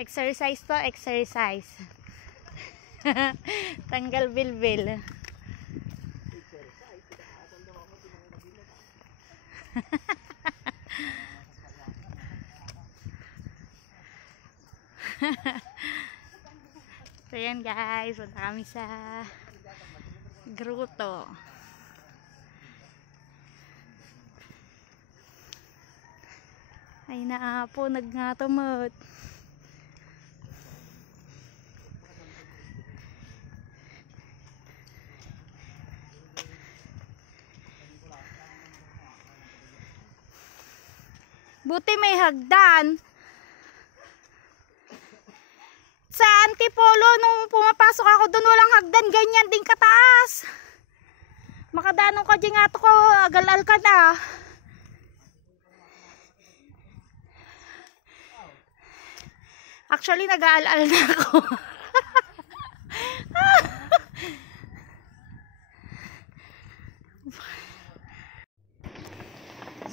Exercise to, exercise. Tanggal bilbil. So yan guys, punta kami sa Grotto. Ay naapo, nagngatumot. Buti may hagdan. Sa Antipolo, nung pumapasok ako doon, walang hagdan. Ganyan din kataas. Makadanong ka dyan nga ito ko, agal-al ka na. Actually, nag-aal-al na ako.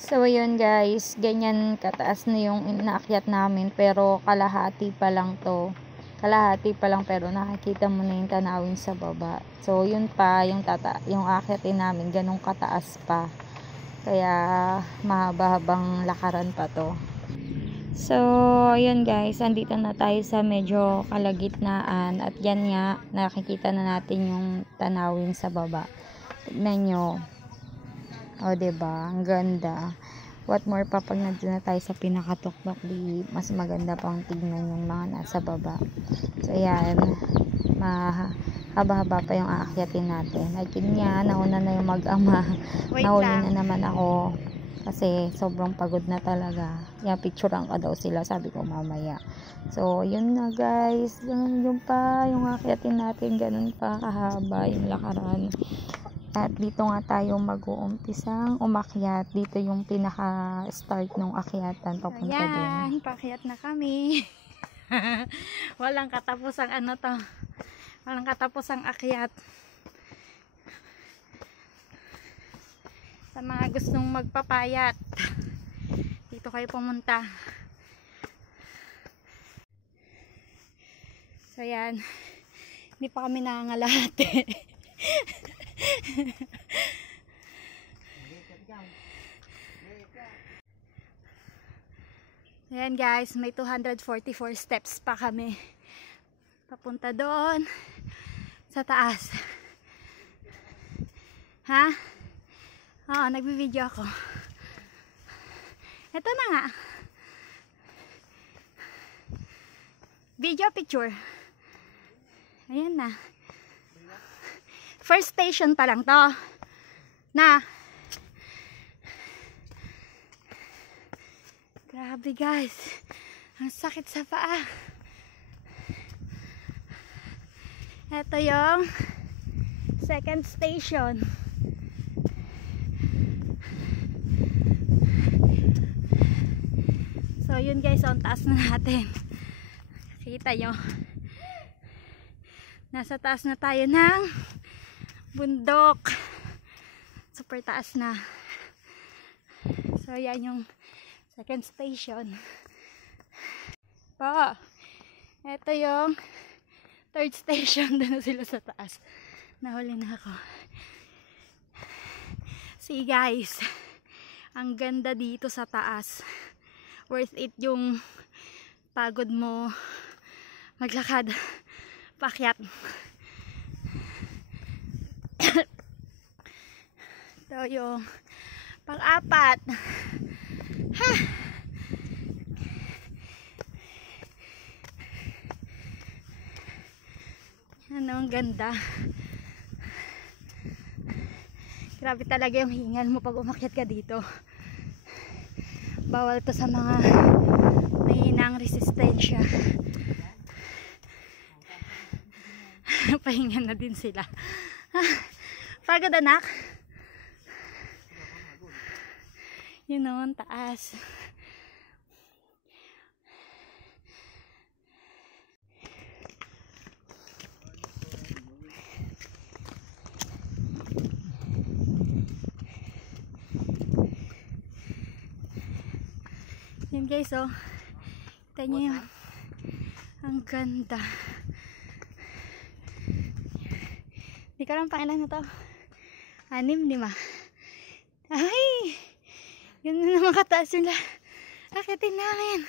So yun guys, ganyan kataas na yung inaakyat namin, pero kalahati pa lang to. Kalahati pa lang, pero nakikita mo na yung tanawin sa baba. So yun pa, yung aakyatin namin, ganong kataas pa. Kaya mahaba-habang lakaran pa to. So yun guys, andito na tayo sa medyo kalagitnaan. At yan nga, nakikita na natin yung tanawin sa baba. Tignan nyo. O diba, ang ganda. What more pa pag nandun na tayo sa pinakatuktok, di mas maganda pang tignan yung mga nasa baba. So ayan, mahaba-haba pa yung aakyatin natin. At yun nga, nauna na yung mag-ama. Nahuli na naman ako kasi sobrang pagod na talaga. Yan, picturean ka daw sila, sabi ko mamaya. So yun na guys, yun pa yung aakyatin natin, ganun pa kahaba yung lakaran. At dito nga tayo mag-uumpisang umakyat. Dito yung pinaka-start ng akyatan papunta doon. Ayan, paakyat na kami. Walang katapusang ano to. Walang katapusang akyat. Sa mga gustong magpapayat, dito kayo pumunta. So yan, hindi pa kami nangangalahati. Ayan guys, may 244 steps pa kami papunta doon sa taas. Ha? Oo, nagbibideo ako. Ito na nga. Video picture. Ayan na. First station pa lang to. Na. Grabe guys. Ang sakit sa paa. Ito yung second station. So yun guys, ang taas na natin. Kita nyo. Nasa taas na tayo ng bundok. Super taas na. So yan yung second station. Pa, ito yung third station. Doon na sila sa taas. Nahuli na ako. See guys, ang ganda dito sa taas. Worth it yung pagod mo maglakad paakyat. Ito yung pang-apat. Ha! Ano, ang ganda. Grabe talaga yung hingal mo pag umakyat ka dito. Bawal to sa mga mahinang resistensya. Pahinga na din sila. Pagod anak. Yun o, ang taas. Yun guys, oh. Kita nyo yun. Ang ganda. Hindi ko lang pangilan na to. 6, 5. Ay! Ganda naman kataas yung akitin namin.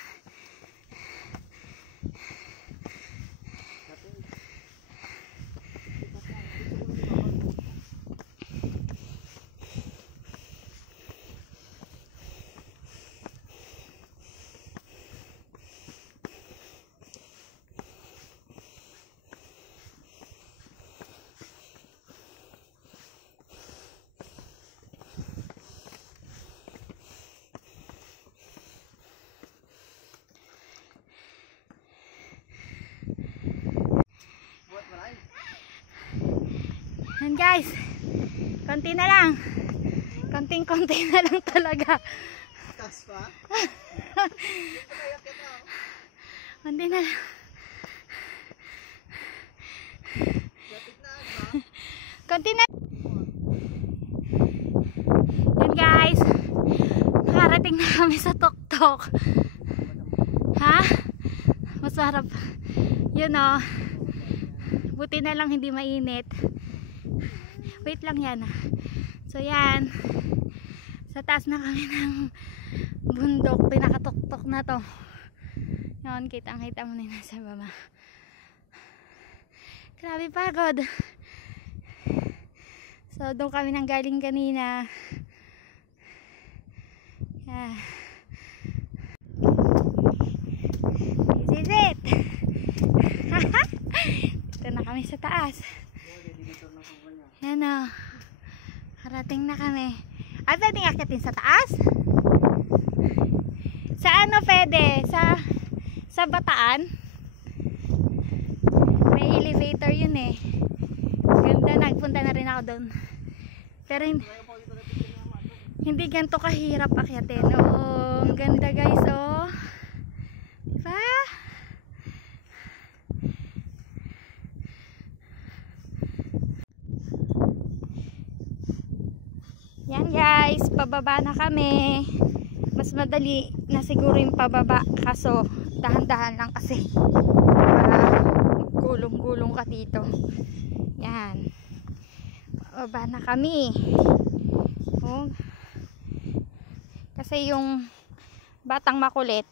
Yan guys, konti na lang, konting-konti na lang talaga. Tas pa? Konti na lang. Konti na. Yan guys, nakarating na kami sa tuktok. Ha? Masarap. Yun o. Buti na lang hindi mainit. Wait lang yan. So yan, sa taas na kami ng bundok, pinakatuktok na to. Yun, kitang-kita mo na yun sa baba. Grabe pagod. So doon kami nang galing kanina. Yeah. This is it. Dito na kami sa taas. Yan o. Harating na kami. Ay, pwedeng akitin sa taas? Sa ano pwede? Sa Bataan? May elevator yun eh. Ganda, nagpunta na rin ako doon. Pero hindi ganito kahirap akyatin. Oo, ang ganda guys oh. Diba? Yan guys, pababa na kami. Mas madali na siguro yung pababa, kaso dahan-dahan lang kasi gulong-gulong ka dito. Yan, pababa na kami. Oh. Kasi yung batang makulit,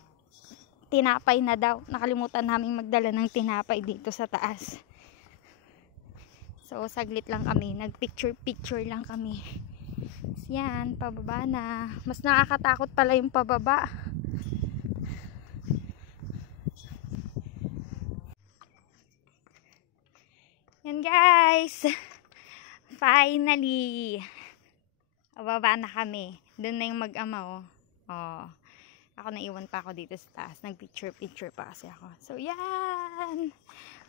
tinapay na daw. Nakalimutan namin magdala ng tinapay dito sa taas. So saglit lang kami, nagpicture-picture lang kami. Yan, pababa na. Mas nakakatakot pala yung pababa. Yan guys, finally pababa na kami. Doon na yung mag-ama oh. Oh, ako naiwan pa ako dito sa taas, nagpicture-picture pa kasi ako. So yan,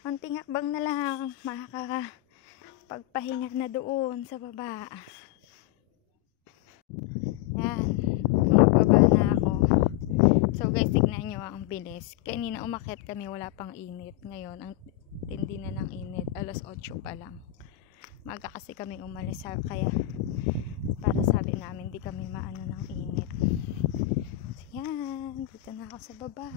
konting hakbang na lang, makakapagpahinga na doon sa baba. Yan, mababa na ako. So guys, tignan nyo ang bilis. Kanina umakyat kami, wala pang init. Ngayon, ang tindi na ng init. 8:00 pa lang. Maga kasi kami umalis, kaya para sabi namin di kami maano ng init. So yan, dito na ako sa baba.